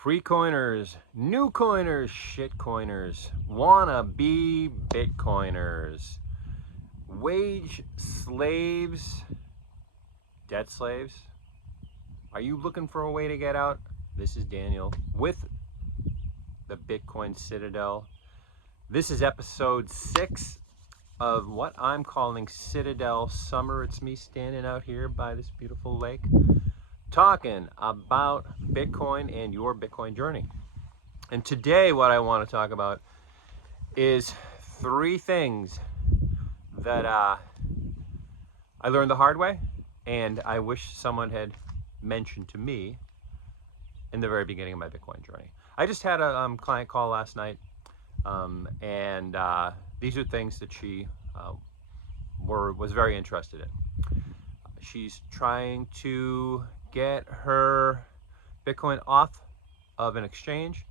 Pre-coiners, new coiners, shit coiners, wanna be Bitcoiners, wage slaves, debt slaves. Are you looking for a way to get out? This is Daniel with the Bitcoin Citadel. This is episode 6 of what I'm calling Citadel Summer. It's me standing out here by this beautiful lake talking about Bitcoin and your Bitcoin journey. And today what I want to talk about is 3 things that I learned the hard way and I wish someone had mentioned to me in the very beginning of my Bitcoin journey. I just had a client call last night, and these are things that she was very interested in. She's trying to get her Bitcoin off of an exchange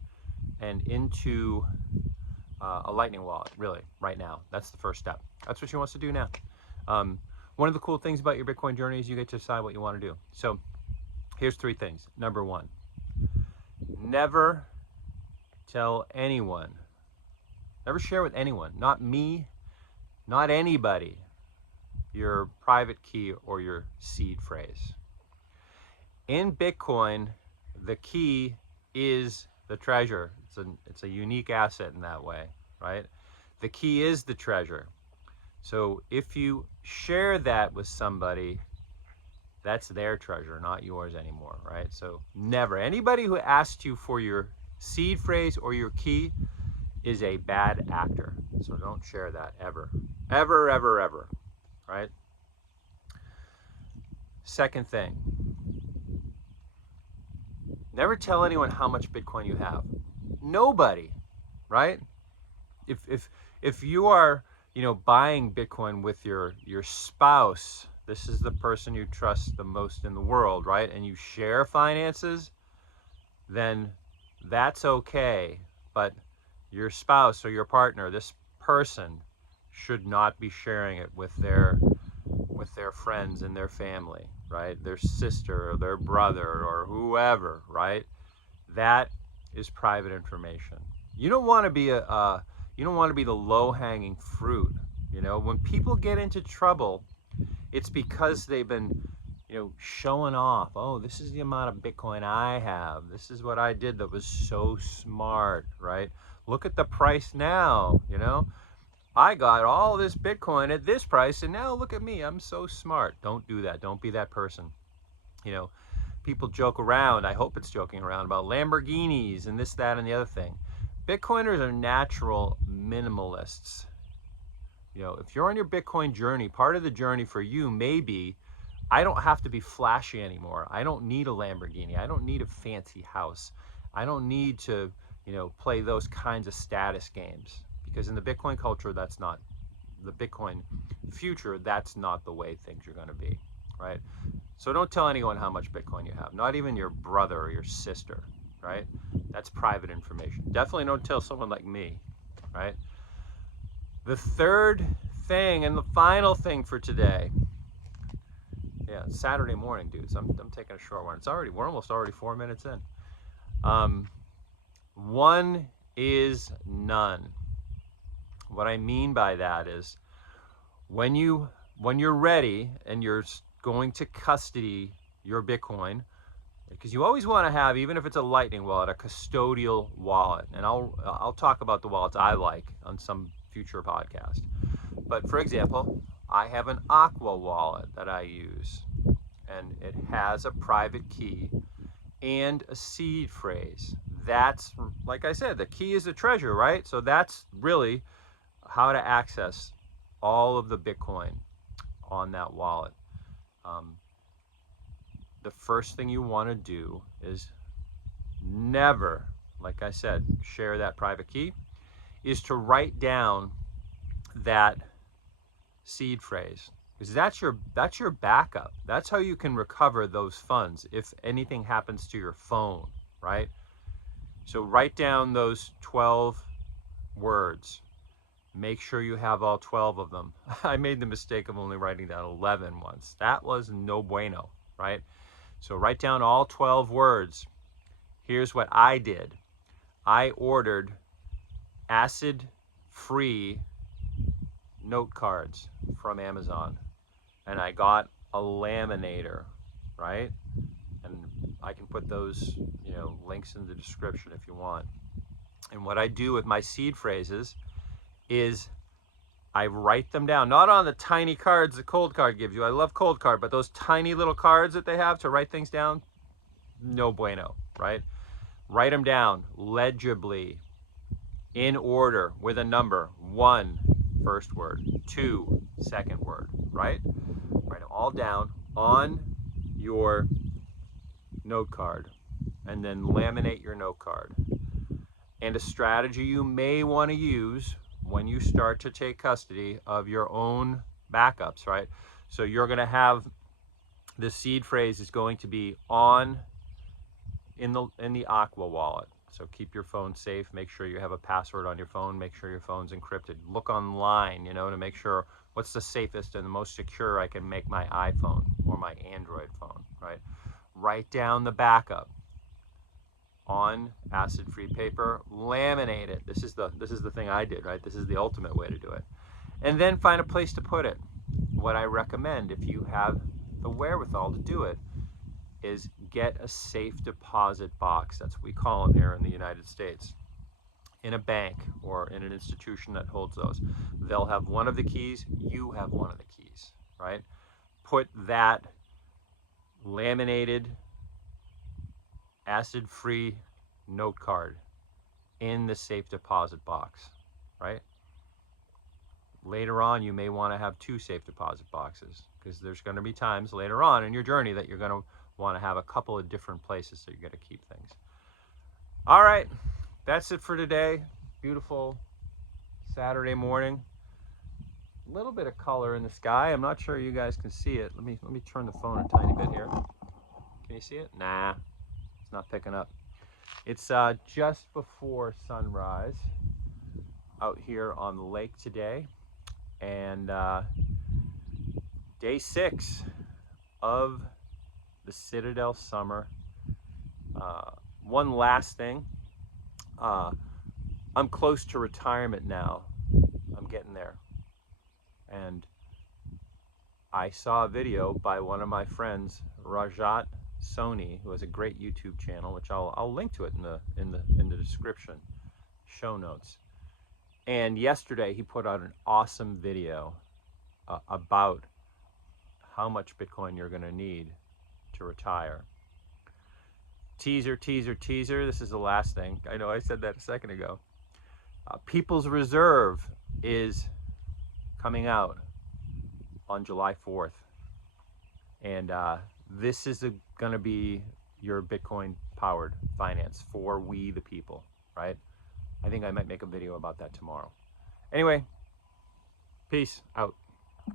and into a Lightning wallet, really, right now. That's the first step. That's what she wants to do now. One of the cool things about your Bitcoin journey is you get to decide what you want to do. So here's 3 things. Number 1, never tell anyone, never share with anyone, not me, not anybody, your private key or your seed phrase. In Bitcoin, the key is the treasure. It's a unique asset in that way, right? The key is the treasure. So if you share that with somebody, that's their treasure, not yours anymore, right? So never. Anybody who asks you for your seed phrase or your key is a bad actor. So don't share that ever. Ever, ever, ever, right? Second thing, never tell anyone how much Bitcoin you have. Nobody, right? If you are, buying Bitcoin with your spouse, this is the person you trust the most in the world, right? And you share finances, then that's okay. But your spouse or your partner, this person, should not be sharing it with their friends and their family, right? Their sister or their brother or whoever, right? That is private information. You don't want to be the low-hanging fruit. When people get into trouble, it's because they've been, showing off. Oh, this is the amount of Bitcoin I have. This is what I did that was so smart, right? Look at the price now, I got all this Bitcoin at this price, and now look at me. I'm so smart. Don't do that. Don't be that person. People joke around. I hope it's joking around about Lamborghinis and this, that, and the other thing. Bitcoiners are natural minimalists. If you're on your Bitcoin journey, part of the journey for you may be, I don't have to be flashy anymore. I don't need a Lamborghini. I don't need a fancy house. I don't need to, play those kinds of status games. Because in the Bitcoin culture, that's not the Bitcoin future. That's not the way things are going to be, right? So don't tell anyone how much Bitcoin you have, not even your brother or your sister, right? That's private information. Definitely don't tell someone like me, right? The third thing and the final thing for today, it's Saturday morning, dudes. I'm taking a short one. We're almost already 4 minutes in. One is none. What I mean by that is when you're ready and you're going to custody your Bitcoin, because you always want to have, even if it's a Lightning wallet, a custodial wallet. And I'll talk about the wallets I like on some future podcast. But for example, I have an Aqua wallet that I use, and it has a private key and a seed phrase. That's, like I said, the key is the treasure, right? So that's really how to access all of the Bitcoin on that wallet. The first thing you want to do is never, like I said, share that private key, is to write down that seed phrase, because that's your backup. That's how you can recover those funds if anything happens to your phone, right? So write down those 12 words. Make sure you have all 12 of them. I made the mistake of only writing down 11 once. That was no bueno, right? So write down all 12 words. here's what I did. I ordered acid-free note cards from Amazon, and I got a laminator, right? And I can put those, links in the description if you want. And what I do with my seed phrases is I write them down, not on the tiny cards the Cold Card gives you. I love Cold Card, but those tiny little cards that they have to write things down, no bueno, right? Write them down legibly, in order, with a number. 1, first word. 2, second word, right? Write them all down on your note card, and then laminate your note card. And a strategy you may want to use when you start to take custody of your own backups, right? So you're going to have the seed phrase is going to be on in the Aqua wallet. So keep your phone safe. Make sure you have a password on your phone. Make sure your phone's encrypted. Look online, to make sure what's the safest and the most secure I can make my iPhone or my Android phone, right? Write down the backup on acid-free paper, laminate it. This is the thing I did, right? This is the ultimate way to do it. And then find a place to put it. What I recommend, if you have the wherewithal to do it, is get a safe deposit box. That's what we call them here in the United States. In a bank or in an institution that holds those. They'll have one of the keys, you have one of the keys, right? Put that laminated acid-free note card in the safe deposit box, right? Later on, you may want to have 2 safe deposit boxes, because there's going to be times later on in your journey that you're going to want to have a couple of different places that you're going to keep things. All right, that's it for today. Beautiful Saturday morning. A little bit of color in the sky. I'm not sure you guys can see it. Let me turn the phone a tiny bit here. Can you see it? Nah, it's not picking up. It's just before sunrise out here on the lake today, and day 6 of the Citadel summer. One last thing, I'm close to retirement now. I'm getting there, and I saw a video by one of my friends, Rajat Soni, who has a great YouTube channel, which I'll link to it in the description, show notes. And yesterday he put out an awesome video about how much Bitcoin you're going to need to retire. Teaser, teaser, teaser. This is the last thing. I know I said that a second ago. People's Reserve is coming out on July 4th. And this is going to be your Bitcoin powered finance for we the people, right? I think I might make a video about that tomorrow. Anyway, peace out.